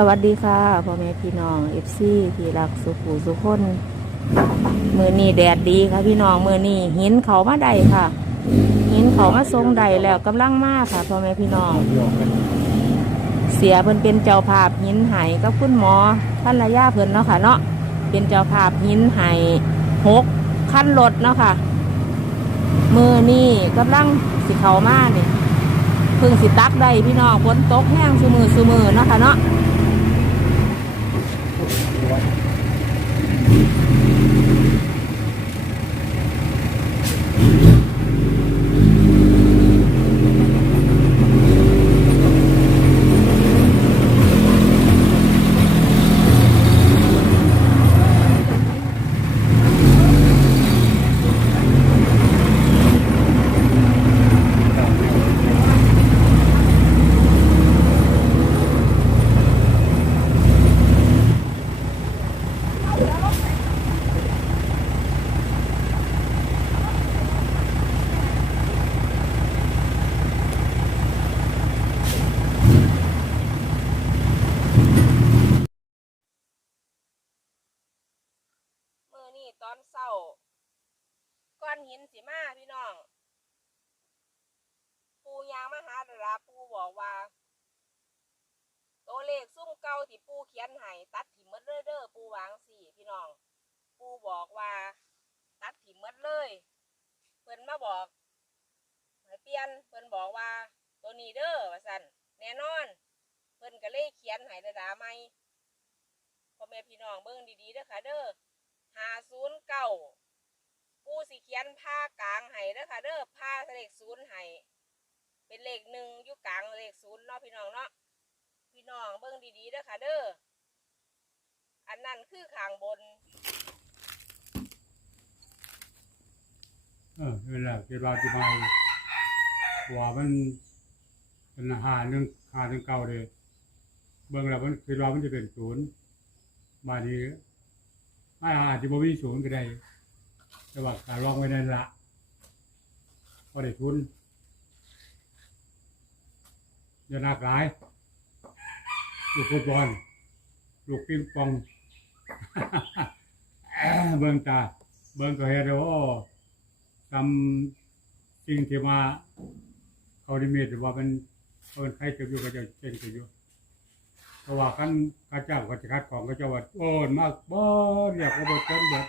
สวัสดีค่ะพ่อแม่พี่น้องเอฟซีที่รักสุขูสุขคนมือนี้แดดดีค่ะพี่น้องมือนี้หินเขามาได้ค่ะ หินเขามาทรงใดแล้วกำลังมากค่ะพ่อแม่พี่น้อง เสียเพิ่นเป็นเจ้าภาพหินไหกับคุณหมอท่านระยะเพิ่นเนาะค่ะเนาะเป็นเจ้าภาพหินไหหกขั้นรถเนาะค่ะ มือนี่กำลังสิเขามาเนี่พิ่งสิตักได้พี่น้องฝนตกแห้งสุมือสุมือเนาะค่ะเนาะ มือนี่ตอนเศร้า นหินสิมาพี่น้อง ปูยางมาหาดาราปูบอกว่า ตัวเลขซุ่มเก่าที่ปูเขียนให้ตัดถิ่มหมดเลยเด้อปูวางสี่พี่น้อง ปูบอกว่า ตัดถิ่มหมดเลย เพิ่นมาบอกให้เปลี่ยนเพิ่นบอกว่า ตัวนี้เด้อว่าสั่นแน่นอน เพิ่นก็เลยเขียนให้ดาดาใหม่พ่อแม่พี่น้องเบิ่งดีๆเด้อค่ะเด้อหาศูนย์เก้า ปูสิเขียนผ้ากลางให้เด้อค่ะเด้อผ้าเลขศูนย์ให้เป็นเลขหนึ่งอยู่กลางเลขศูนย์เนาะพี่น้องเนาะพี่น้องเบิ่งดีๆเด้อค่ะเด้ออันนั้นคือขางบนเออเวลาคิดว่าที่มาว่ามันเป็นหาหนึ่งหาถึงเก้าเลยเบิ่งแล้วมันคิดว่ามันจะเป็นศูนย์บาดีไม่อาจจะบ่มีศูนย์ก็ได้ แต่ว่าการลองไว้นั่นละพอได้ทุนอย่าหนักหลาย ลูกฟุตบอลลูกปิ้งปอง เบิ่งตา เบิ่งก็เห็นแล้วโอ้ทำสิ่งที่มาเขาดิเมตว่ามันว่ามันใครจะอยู่ก็จะเช่นจะอยู่เพราะว่าขั้นข้าเจ้าก็จะคัดของก็จะว่าโอ้มากบ่เรียกว่าบ่ต้นแบบ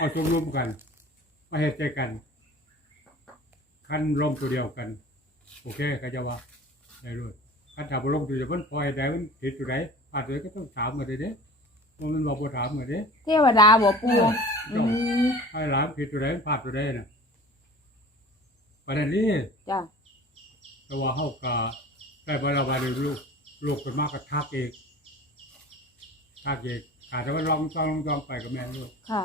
มาชุมนุมกัน มาเหตุใจกันขั้นร่มตัวเดียวกัน โอเคก็จะว่าได้รู้ขั้นถามว่าร่มตัวเดียวมันพอให้ได้มันผิดตัวไหนพลาดตัวไหนก็ต้องถามมาเด้เด้ว่ามันบอกบ่ถามมาเด้เทวดาบ่ปูเจ้าอืมให้หลานผิดตัวไหนพลาดตัวไหนน่ะประเด็นนี้จ้ะแต่ว่าเฮากะได้บราบาลีลูกลูกเป็นมากกับทักเองทักเองอาจจะว่าลองต้องลองต้องไปกับแม่ลูกค่ะ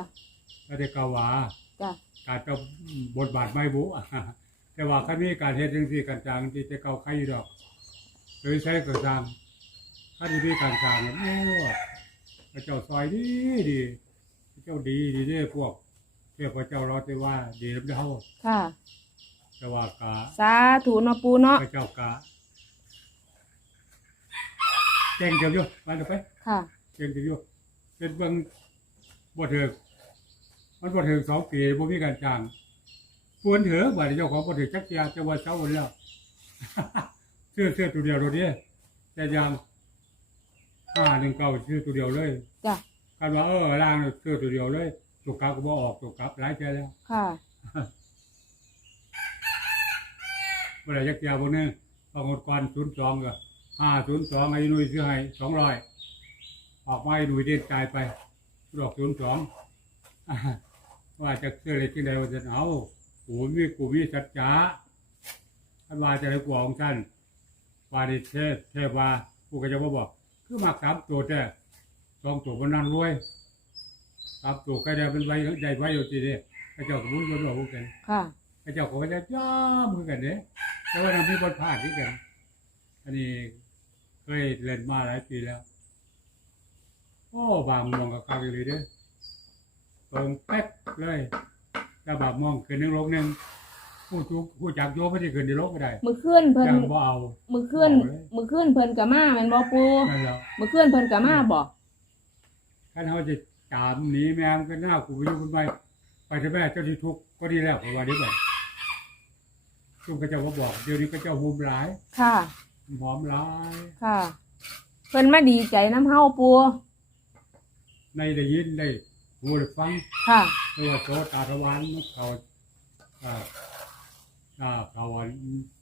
แล้วได้กล่าวว่าจ้ะ อาจจะบทบาทไม่บุ แต่ว่าคันนี้การเฮ็ดจังซี่การจางที่จะเก่าใครอยู่ดอกโดยใช้กระจางคันนี้การจางเนี่ยโอ้พระเจ้าซอยดีดีพระเจ้าดีดีเด้อพวกเทพเจ้ารอดได้ว่าดีลำเดาค่ะแต่ว่ากะสาธุเนาะปูเนาะพระเจ้ากะแจ้งเจ้าอยู่มาดูไปค่ะแจ้งเจ้าอยู่เป็นเบิ่งบ่ถึก มันบ่ถึกสองปีบ่มีการจ้างปวนเถอะว่าเจ้าของบ่ถึกจักเที่ยจะว่าเช้าหมดแล้วเสื้อเสื้อตัวเดียวตัวนี้แต่ยังห้าหนึ่งเก้าชื่อตัวเดียวเลยจ้ะกันว่าเออล่างเสื้อตัวเดียวเลยตัวกลับก็บ่ออกตัวกลับหลายเที่ยแล้วค่ะเมื่อไรยักษ์ยาวพวกนี้บางคนก่อนศูนย์สองก็ห้าศูนย์สองไอ้หนุ่ยซื้อให้สองร้อยออกมาไอ้หนุ่ยเด็ดจ่ายไปดอกศูนย์สอง ว่าจะซื้ออะไรที่ใดว่าจะเอาโอ้มีกูมีสัจจะท่านว่าจะได้กว่าของท่านว่าดิเทพเทพว่ากูก็จะมาบอก คือมากสามตัวแต่สองตัวมันนั่นรวยสามตัวใครได้เป็นไว้ใหญ่ไว้อยู่ทีเดียวพระเจ้าก็มุ้นก็ด้วยพวกกันค่ะพระเจ้าก็จะย่อมือกันเนี่ยแต่ว่าทำให้บนพลาดที่กัน อันนี้เคยเล่นมาหลายปีแล้ว โอ้บางมองกับกาเลยเด้อ ตรงเป๊กเลยแต่บางมองคือหนึ่งลงหนึ่งผู้จุกผู้จักโยไม่ได้ขึ้นในโลกก็ได้มือคืนเพิ่นยังบ่เอา มือคืนเอาเลยมือคืนเพิ่นก็มาแม่นบ่ปูนั่นแหละมือคืนเพิ่นก็มาบ่ถ้าเขาจะตามหนีแม่มันก็น่ากูไปอยู่คนไปไปเถอะแม่เจ้าที่ทุกข์ก็ดีแล้วเพราะว่าเดี๋ยวก่อนทุกก็เจ้าก็บอกเดี๋ยวนี้ก็เจ้าหุมหลายค่ะ หอมหลายค่ะ เพิ่นมาดีใจน้ำเฮาปูในได้ยินได้ หูได้ฟังค่ะเพราะว่าโสตาทวารมันเขาอ่าอ่าเขาอะ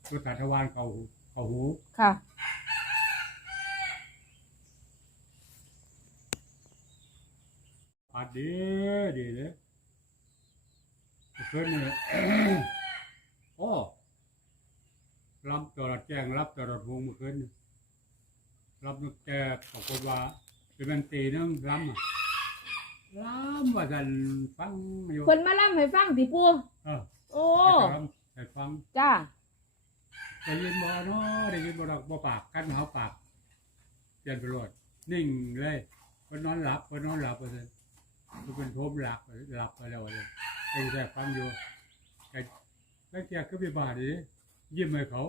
โสตาทวารเขาเขาหูค่ะปัดดีดีเลยเพื่อนเนี่ยโอ้รับตลอดแจ้งรับตลอดวงเมื่อคืนนี่รับนึกแกปรากฏว่าเป็นบันตีนึงล้ำอะ ล้ำว่ากันฟังอยู่เพิ่นมาล่ำให้ฟังติปูเออโอ้ให้ฟังให้ฟังจ้าได้ยินบ่เนาะได้ยินบ่ดอกบ่ปากกันเฮาปากเปลี่ยนไปโลดนิ่งเลยเพิ่นนอนหลับเพิ่นนอนหลับว่าซั่นเพิ่นเป็นโทมหลับหลับไปแล้วเลยไอ้แท้ฟังอยู่ไอ้ไอ้แกคือไปบาดดิยิ้มให้เขา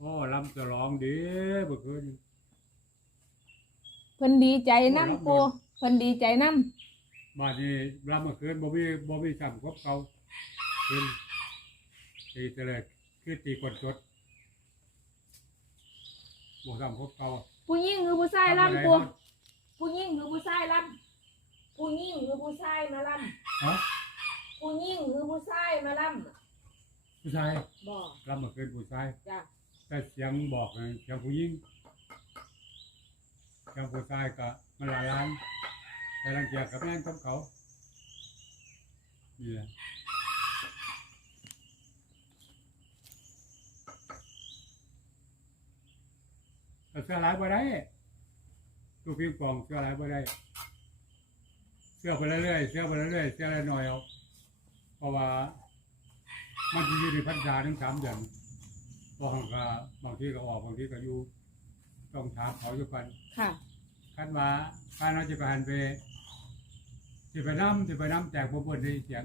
โอ้ลำจะร้องดีเมื่อคืนเพิ่นดีใจน้ำปูเพิ่นดีใจน้บาดนี้รำเมื่อคืนบ่มีบ่มีจำครบเขาคืนตีเตลิดคือตีกดจดบ่จำครบเขาำผู้หญิงหรือผู้ชายทำอะไรล่ำปูเขาผู้หญิงหรือผู้ชายล่ำผู้หญิงหรือผู้ชายมาล่ฮะำผู้หญิงหรือผู้ชายมาล่ผู้ชายำบ่รำเมื่อคืนผู้ชายจ้ะ แต่เสียงบอกนะเสียงผู้หญิงเสียงผู้ชายก็มันหละลานแต่ลังเกียจกับแม่นกับเขานี่แหละเสื้อลายบ่ได้ตู้พิงปองเสื้อลายบ่ได้เสื้อไปเรื่อยๆเสื้อไปเรื่อยๆเสื้อละหน่อยเอาเพราะว่ามันจะอยู่ในพรรษาถึงสามเดือน บางก็บางทีก็ออกบางทีก็อยู่ต้องถามเขาอยู่กันค่ะคันว่าการเราจะไปหันไปสิไปน้ำสิไปน้ำแจกบ่บนในเสียง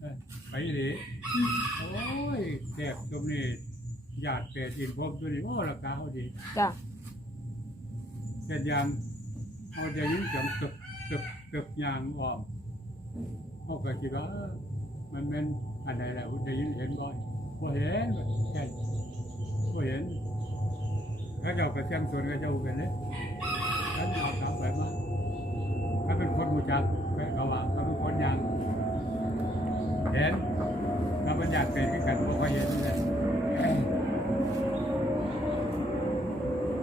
เอ้อไปอีหลีโอ้ยแจกตรงนี้ญาติเป็ดอินพบตัวนี้โอ้ราคาเขาดีจ้ะเสร็จยังเอาจะยินเสียงตึกตึกตึกยางออกเขาก็คิดว่าเอ้อมันเป็นอันไหนแหละได้ยินเห็นบ่อยบ่เห็นแค่บ่ เห็นแล้วเจ้าก็เสียงส่วนก็เจ้าเป็นเลยแล้วเอาถามไปมาถ้าเป็นคนรู้จักเขาว่าเขาเป็นคนยังเห็นถ้ามันอยากเป็นกันบ่ค่อยเห็นเลย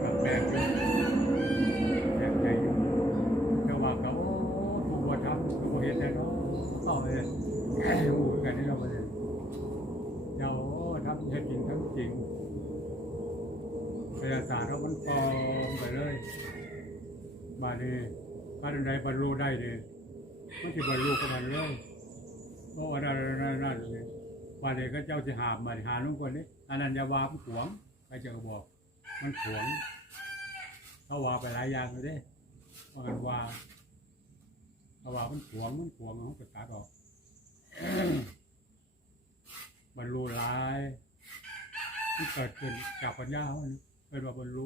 กับแปลกอยู่แอบใจอยู่แต่ว่าเขาถูกบททำถูกบทเห็นแต่เนาะต่อเลยแค่หูกันนี่เราไปเลยเดี๋ยวทำเห็นจริงทั้งจริง พยาศาสตร์เรามันปลอมไปเลยมาเนี่ยถ้าใดบรรลุได้เนี่ยมันจะบรรลุกับมันเลยเพราะว่านั่นนั่นเลยมาเนี่ยก็เจ้าจะหาบมาหาลุงคนนี้อันนั้นยาวามันขวงใครจะบอก มันขวงเขาว่าไปหลายอย่างเลยเด้ว่ากันว่าเขาว่ามันขวงมันขวงเขาก็ตัดออกบรรลุหลายที่เกิดขึ้นจากปัญญาเขาเนี่ย เป็นว่าบรรลุ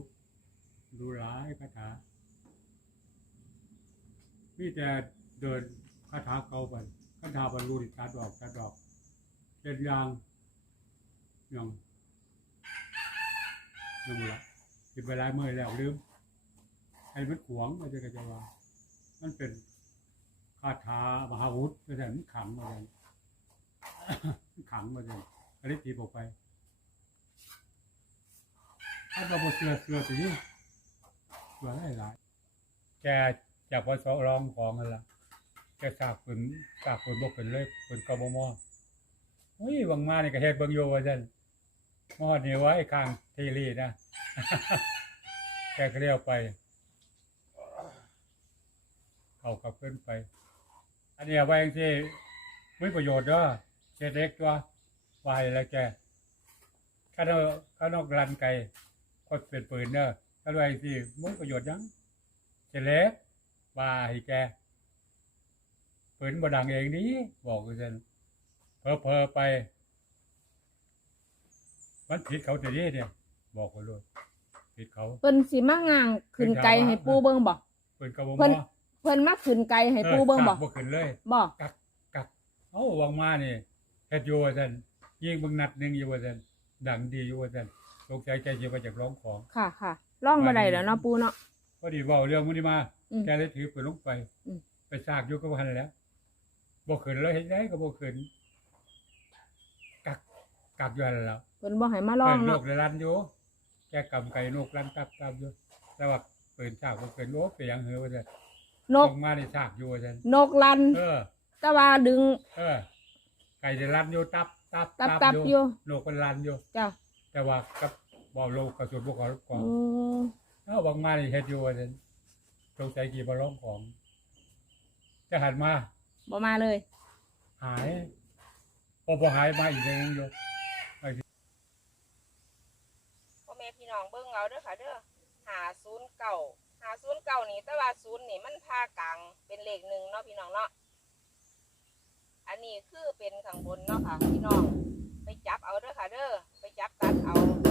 บรรลุหลายคาถามีแต่เดินคาถาเก่าไปคาถาบรรลุตัดออกตัดออกเช่นอย่างย่างนั่นแหละที่ไปหลายเมื่อยแล้วลืมไอ้มันขวงมันจะกระจายว่ามันเป็นคาถามหาวุธแต่แต่มันขังมาเลยขังมาเลยก็เลยตีออกไป ถ้าเราบเสือเสือตัวนี้เสือได้หลายแกจากพอสอรองของอะไรแกสากฝืนสากฝืนบกเป็นเลยฝืนกระบมอเฮ้ยวังมาเนี่ยก็เฮ็ดเบิ่งโยว่าจันมอดนี่ไว้ข้างทีรีนะแกก็เลี้ยวไป เขากับเพื่อนไป อันนี้เอาไว้ที่ไม่ประโยชน์ด้อเศษเล็กตัววายแล้วแกข้าวนอกข้านอกรันไก่ ก็เป็นปืนเด้อถ้าด้วยสิมุประโยชน์หยังเสร็จแล้วว่าให้แกปืนบ่ดังเองนี้บอกกูเซนเพอเพอๆไป มันผิดเขาแต่นี้เนี่ย บอกเขาเลยผิดเขาเพิ่นสิมาง่างขึ้นไกลให้ปูเบิ่งบ่ปืนกระบอกเพิ่นเพิ่นมาขึ้นไกลให้ปูเบิ่งบ่บ่ขึ้นเลยบ่กักกักเอ้าวังมานี่เฮ็ดอยู่ว่าซั่นยิงเบิ่งนัดหนึงอยู่ว่าซั่นดังดีอยู่ว่าซั่น ตกใจแกสิว่าจากร้องของค่ะค่ะร้องบ่ได้แล้วเนาะปูเนาะพอดีเว้าเรื่องมื้อนี้มา อืม แกเลยถือปืนลงไป อืม ไปซากอยู่กับหันแหล้วบ่ขึ้นเลยเฮ็ดได้ก็บ่ขึ้นกักกักอยู่นั่นแหล้วเพิ่นบ่ให้มาร้องเนโลเนาะกเลยรันอยู่แกกำไก่นกรันตับตับอยู่แต่ว่าปืนซากบ่ขึ้นโอ้ไปยังเหือว่าซั่นนลกงมานี่ซากอยู่ว่าซั่นนกลัน เออ แต่ว่าดึง เออ ไก่จะรันอยู่ตับตับตับตับอยู่ นกมันรันอยู่ จ้ะแต่ว่ากับ บ่โลกกระสุนบ่ขอรบกโอ้องเอ้าบางมานี่เฮ็ดอยู่ว่าซั่นสงสัยกี่บ่ร้องของจะหันมา บ่มาเลย หายพอบ่หายมาอีกนึงอยู่พ่อแม่พี่น้องเบิ่งเอาเด้อค่ะเด้อหาศูนย์เก่าหาศูนย์เก่านี่แต่ว่าศูนย์นี่มันพากลางเป็นเลขหนึ่งเนาะพี่น้องเนาะอันนี้คือเป็นข้างบนเนาะค่ะพี่น้องไปจับเอาเด้อค่ะเด้อไปจับตัดเอาเพิ่นก็สิบ่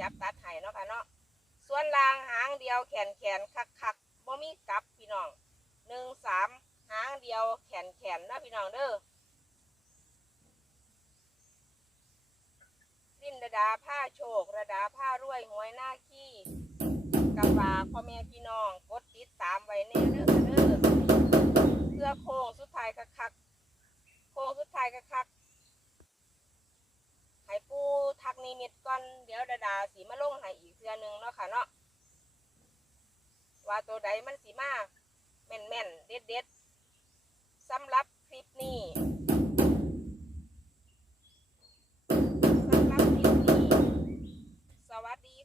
จับตัดให้เนาะค่ะเนาะส่วนล่างหางเดียวแขนแขนคักคักบ่มีกลับพี่น้องหนึ่งสามหางเดียวแขนแขนนะพี่น้องเด้อสิ้นระดาผ้าโชคระดาผ้ารวยหวยหน้าขี้กับฝาพ่อแม่พี่น้องกดติดตามไว้แน่เด้อเด้อเพื่อโค้งสุดท้ายคักๆโค้งสุดท้ายคักๆในิม็ดก่อนเดี๋ยวดาดาสีมาลงให้อีกเทื่อนึงเนาะค่ะเนาะว่าตัวใดมันสีมากแม่นแม่นเด็ดเด็ดสำรับคลิปนี้สำหรับคลิปนี้ สวัสดี